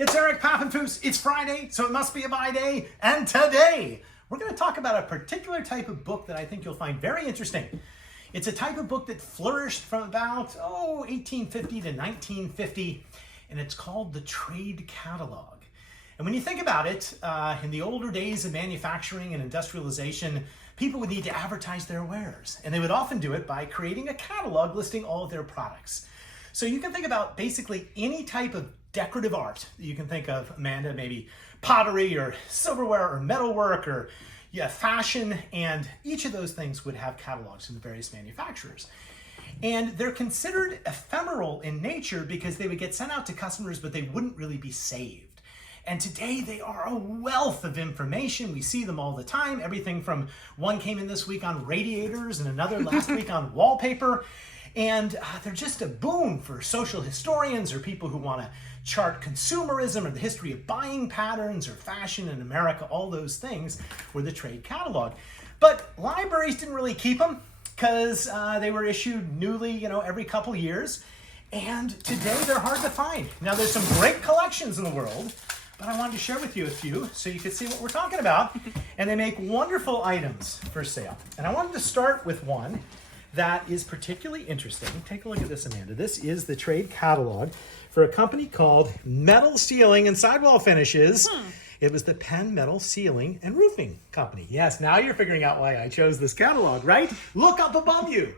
It's Eric Pappenfuss. It's Friday, so it must be a buy day. And today, we're going to talk about a particular type of book that I think you'll find very interesting. It's a type of book that flourished from about, 1850 to 1950, and it's called the trade catalog. And when you think about it, in the older days of manufacturing and industrialization, people would need to advertise their wares, and they would often do it by creating a catalog listing all of their products. So you can think about basically any type of decorative art that you can think of, Amanda, maybe pottery or silverware or metalwork or fashion, and each of those things would have catalogs from the various manufacturers. And they're considered ephemeral in nature because they would get sent out to customers, but they wouldn't really be saved. And today they are a wealth of information. We see them all the time. Everything from one came in this week on radiators and another last week on wallpaper. And they're just a boon for social historians or people who want to chart consumerism or the history of buying patterns or fashion in America. All those things were the trade catalog. But libraries didn't really keep them because they were issued newly, every couple years. And today they're hard to find. Now there's some great collections in the world, but I wanted to share with you a few so you could see what we're talking about. And they make wonderful items for sale. And I wanted to start with one that is particularly interesting. Take a look at this, Amanda. This is the trade catalog for a company called Metal Ceiling and Sidewall Finishes. It was the Penn Metal Ceiling and Roofing Company. Yes, now you're figuring out why I chose this catalog, right? Look up above you.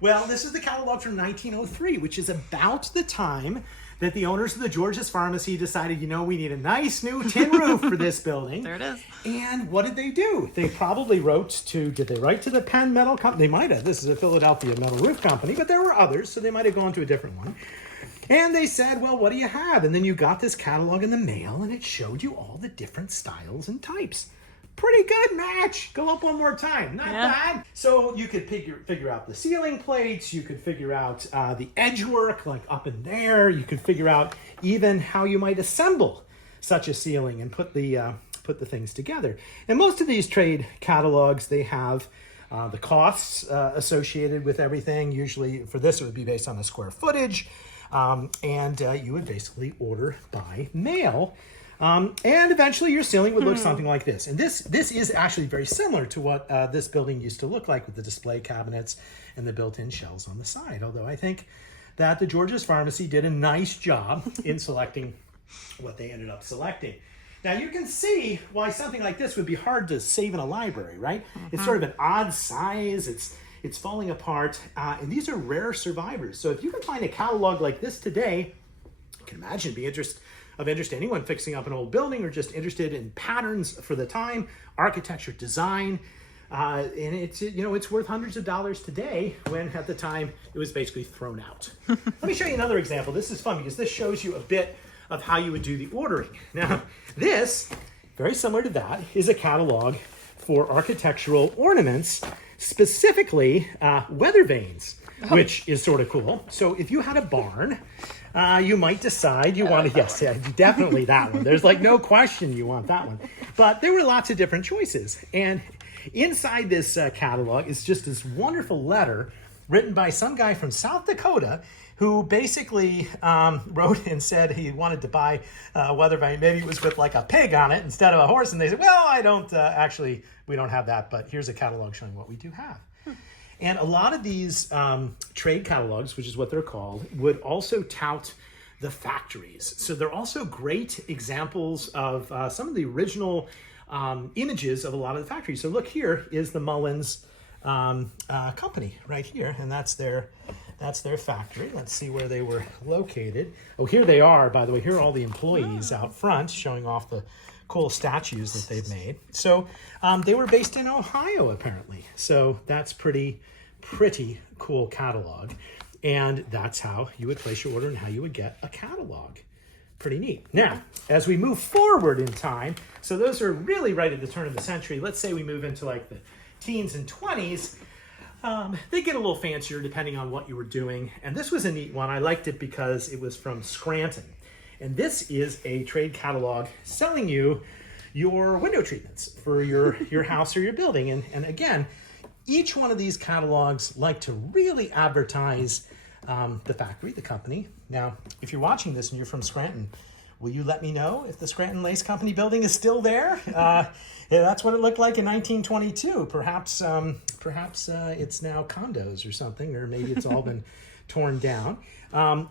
Well, this is the catalog from 1903, which is about the time that the owners of the George's Pharmacy decided, we need a nice new tin roof for this building. There it is. And what did they do? They probably did they write to the Penn Metal Company? They might have. This is a Philadelphia Metal Roof Company, but there were others, so they might have gone to a different one. And they said, well, what do you have? And then you got this catalog in the mail, and it showed you all the different styles and types. Pretty good match. Go up one more time. Not bad. So you could figure out the ceiling plates. You could figure out the edge work, like up in there. You could figure out even how you might assemble such a ceiling and put the things together. And most of these trade catalogs, they have the costs associated with everything. Usually for this, it would be based on the square footage. And you would basically order by mail. And eventually your ceiling would look something like this. And this is actually very similar to what this building used to look like with the display cabinets and the built-in shelves on the side. Although I think that the George's Pharmacy did a nice job in selecting what they ended up selecting. Now you can see why something like this would be hard to save in a library, right? It's sort of an odd size. It's falling apart. And these are rare survivors. So if you can find a catalog like this today, you can imagine it'd be of interest to anyone fixing up an old building or just interested in patterns for the time, architecture, design, and it's worth hundreds of dollars today when at the time it was basically thrown out. Let me show you another example. This is fun because this shows you a bit of how you would do the ordering. Now, this, very similar to that, is a catalog for architectural ornaments, specifically weather vanes, which is sort of cool. So if you had a barn, you might decide you want to, yes, definitely that one. There's no question you want that one. But there were lots of different choices. And inside this catalog is just this wonderful letter written by some guy from South Dakota who basically wrote and said he wanted to buy a weather vane. Maybe it was with a pig on it instead of a horse. And they said, well, I don't we don't have that, but here's a catalog showing what we do have. And a lot of these trade catalogs, which is what they're called, would also tout the factories. So they're also great examples of some of the original images of a lot of the factories. So look, here is the Mullins company right here, and that's their factory. Let's see where they were located. Oh, here they are, by the way. Here are all the employees out front showing off the cool statues that they've made. So they were based in Ohio, apparently. So that's pretty cool catalog. And that's how you would place your order and how you would get a catalog. Pretty neat. Now, as we move forward in time, so those are really right at the turn of the century. Let's say we move into the teens and 20s. They get a little fancier depending on what you were doing. And this was a neat one. I liked it because it was from Scranton. And this is a trade catalog selling you your window treatments for your house or your building. And again, each one of these catalogs like to really advertise the factory, the company. Now, if you're watching this and you're from Scranton, Will you let me know if the Scranton Lace Company building is still there? Yeah, that's what it looked like in 1922. Perhaps it's now condos or something, or maybe it's all been torn down.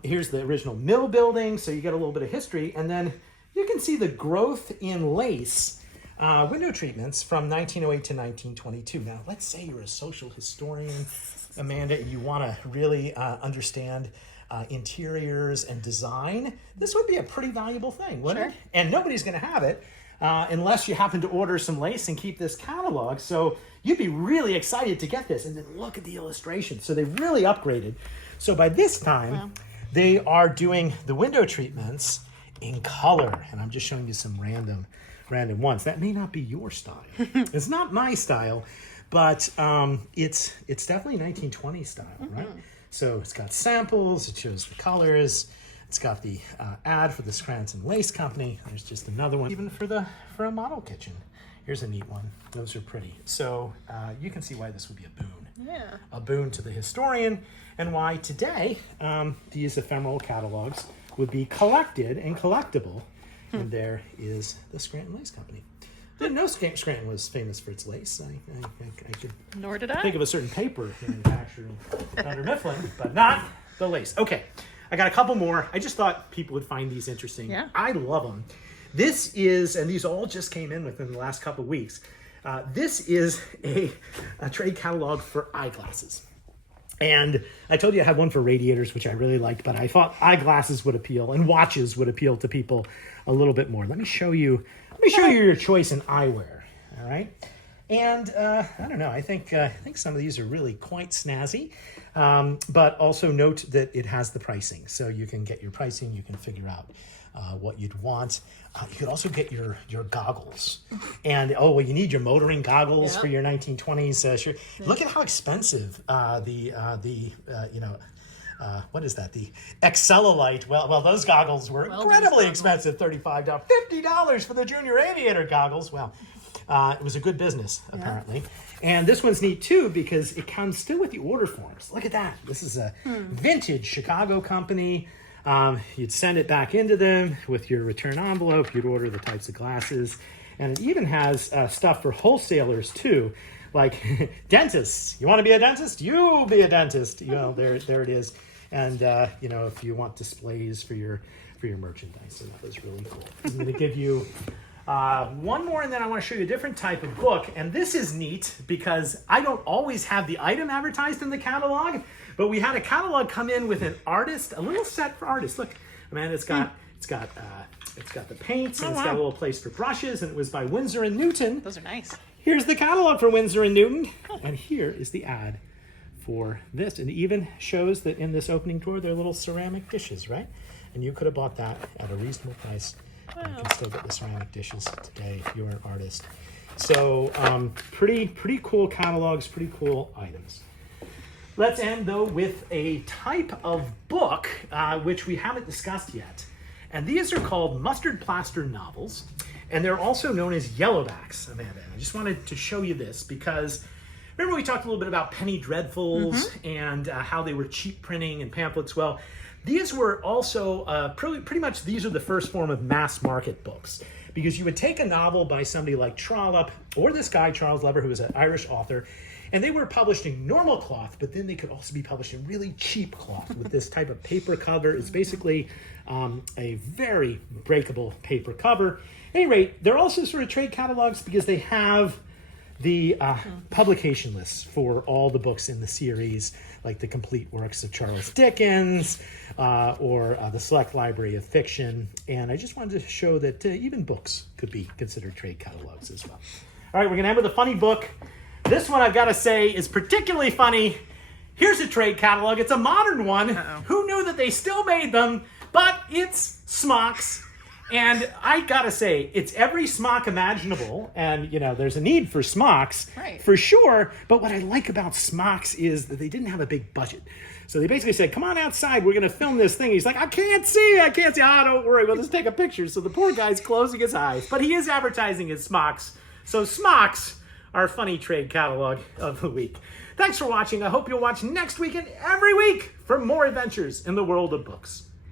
Here's the original mill building, so you get a little bit of history, and then you can see the growth in lace window treatments from 1908 to 1922. Now, let's say you're a social historian, Amanda, and you want to really understand interiors and design. This would be a pretty valuable thing, wouldn't it? And nobody's going to have it unless you happen to order some lace and keep this catalog. So you'd be really excited to get this. And then look at the illustrations. So they really upgraded. So by this time, they are doing the window treatments in color. And I'm just showing you some random ones. That may not be your style. It's not my style, but it's definitely 1920 style, right? So it's got samples, it shows the colors, it's got the ad for the Scranton Lace Company. There's just another one, even for a model kitchen. Here's a neat one. Those are pretty. So you can see why this would be a boon. Yeah. A boon to the historian, and why today these ephemeral catalogs would be collected and collectible. And there is the Scranton Lace Company. Didn't know Scranton was famous for its lace. I could Nor did I. think of a certain paper manufactured under Mifflin, but not the lace. Okay, I got a couple more. I just thought people would find these interesting. Yeah. I love them. This is, and these all just came in within the last couple of weeks. This is a trade catalog for eyeglasses. And I told you I had one for radiators, which I really liked, but I thought eyeglasses would appeal and watches would appeal to people a little bit more. Let me show you your choice in eyewear. All right. And I don't know. I think some of these are really quite snazzy, but also note that it has the pricing, so you can get your pricing. You can figure out what you'd want. You could also get your goggles, and you need your motoring goggles for your 1920s. Sure. Look at how expensive what is that? The Excellulite. Well, those goggles were incredibly expensive. $35, $50 for the junior aviator goggles. Well, it was a good business apparently. And this one's neat too because it comes still with the order forms. Look at that. This is a vintage Chicago company. You'd send it back into them with your return envelope. You'd order the types of glasses, and it even has stuff for wholesalers too, like dentists. You want to be a dentist? You be a dentist. There it is. And if you want displays for your merchandise, so that was really cool. I'm going to give you one more, and then I want to show you a different type of book. And this is neat because I don't always have the item advertised in the catalog, but we had a catalog come in with an artist, a little set for artists. Look, man, it's got the paints, and it's got a little place for brushes, and it was by Winsor and Newton. Those are nice. Here's the catalog for Winsor and Newton, and here is the ad for this. And it even shows that in this opening drawer, they're little ceramic dishes, right? And you could have bought that at a reasonable price. Wow. You can still get the ceramic dishes today if you're an artist. So pretty cool catalogs, pretty cool items. Let's end though with a type of book which we haven't discussed yet. And these are called mustard plaster novels. And they're also known as yellowbacks, Amanda. I just wanted to show you this because remember we talked a little bit about penny dreadfuls and how they were cheap printing and pamphlets. Well, these were also pretty much these are the first form of mass market books, because you would take a novel by somebody like Trollope or this guy Charles Lever, who was an Irish author, and they were published in normal cloth, but then they could also be published in really cheap cloth with this type of paper cover. It's basically a very breakable paper cover. At any rate, they're also sort of trade catalogs because they have the publication lists for all the books in the series, like the complete works of Charles Dickens or the select library of fiction. And I just wanted to show that even books could be considered trade catalogs as well. All right, we're going to end with a funny book. This one, I've got to say, is particularly funny. Here's a trade catalog. It's a modern one. Who knew that they still made them? But it's smocks. And I gotta say, it's every smock imaginable, and there's a need for smocks, for sure, but what I like about smocks is that they didn't have a big budget. So they basically said, come on outside, we're gonna film this thing. He's like, I can't see. Don't worry, we'll just take a picture. So the poor guy's closing his eyes, but he is advertising his smocks. So smocks are a funny trade catalog of the week. Thanks for watching. I hope you'll watch next week and every week for more adventures in the world of books.